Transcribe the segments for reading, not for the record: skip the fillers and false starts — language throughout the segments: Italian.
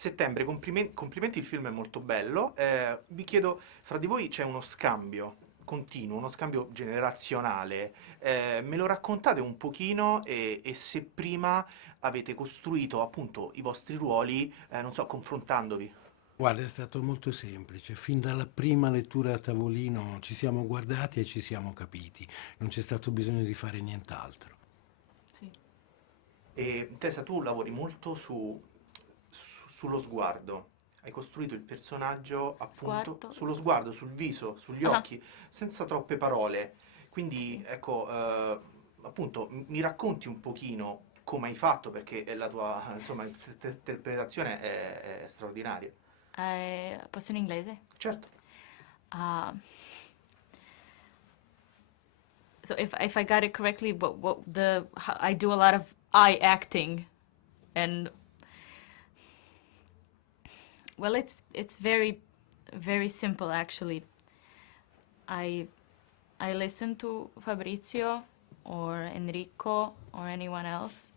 Settembre, complimenti, il film è molto bello. Vi chiedo, fra di voi c'è uno scambio continuo, uno scambio generazionale. Me lo raccontate un pochino e se prima avete costruito appunto i vostri ruoli, non so, confrontandovi. Guarda, è stato molto semplice. Fin dalla prima lettura a tavolino ci siamo guardati e ci siamo capiti. Non c'è stato bisogno di fare nient'altro. Sì. E Tessa, tu lavori molto sullo sguardo. Hai costruito il personaggio appunto Sguardo. sullo sguardo, sul viso, sugli Ah, occhi, senza troppe parole. Quindi, sì. ecco, appunto, mi racconti un pochino come hai fatto, perché la tua, insomma, interpretazione è straordinaria. Posso in inglese? Certo. Uh, so if I got it correctly, I do a lot of eye acting, and well, it's very simple actually. I I listen to Fabrizio or Enrico or anyone else,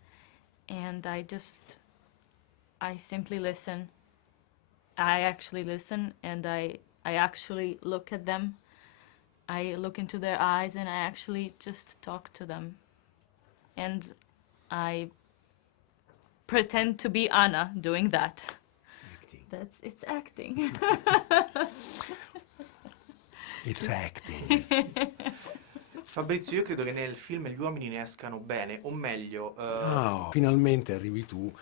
and I simply listen. I actually listen, and I actually look at them. I look into their eyes, and I actually just talk to them. And I pretend to be Anna doing that. It's acting. It's acting. Fabrizio, io credo che nel film gli uomini ne escano bene, o meglio, Oh, finalmente arrivi tu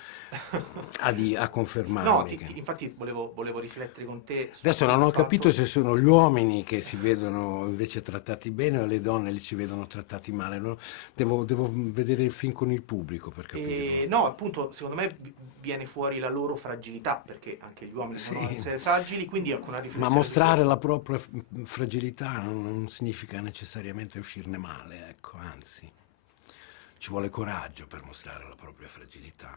a no, confermarmi che... infatti volevo riflettere con te Adesso non sul ho capito fatto. se sono gli uomini che si vedono invece trattati bene o le donne li ci vedono trattati male, no? Devo vedere il film con il pubblico per E capirlo. no, appunto, secondo me viene fuori la loro fragilità, perché anche gli uomini sono Sì, esseri fragili, quindi ecco una ma riflessione su mostrare questo. la propria fragilità non significa necessariamente uscirne male, ecco, anzi, ci vuole coraggio per mostrare la propria fragilità.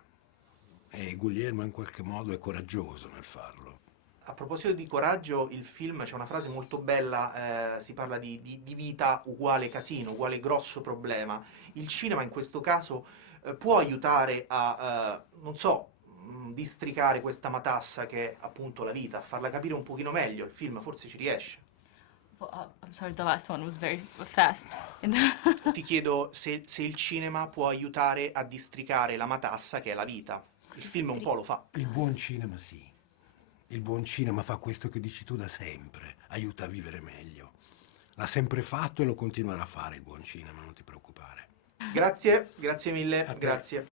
E Guglielmo in qualche modo è coraggioso nel farlo. A proposito di coraggio, il film c'è una frase molto bella, si parla di vita uguale casino, uguale grosso problema. Il cinema in questo caso può aiutare a, non so, districare questa matassa che è appunto la vita, a farla capire un pochino meglio. Il film forse ci riesce. Well, I'm sorry, the last one was very fast. Ti chiedo se il cinema può aiutare a districare la matassa che è la vita. Il film un po' lo fa. Il buon cinema sì. Il buon cinema fa questo che dici tu da sempre, aiuta a vivere meglio. L'ha sempre fatto e lo continuerà a fare il buon cinema, non ti preoccupare. Grazie, grazie mille, A te. grazie.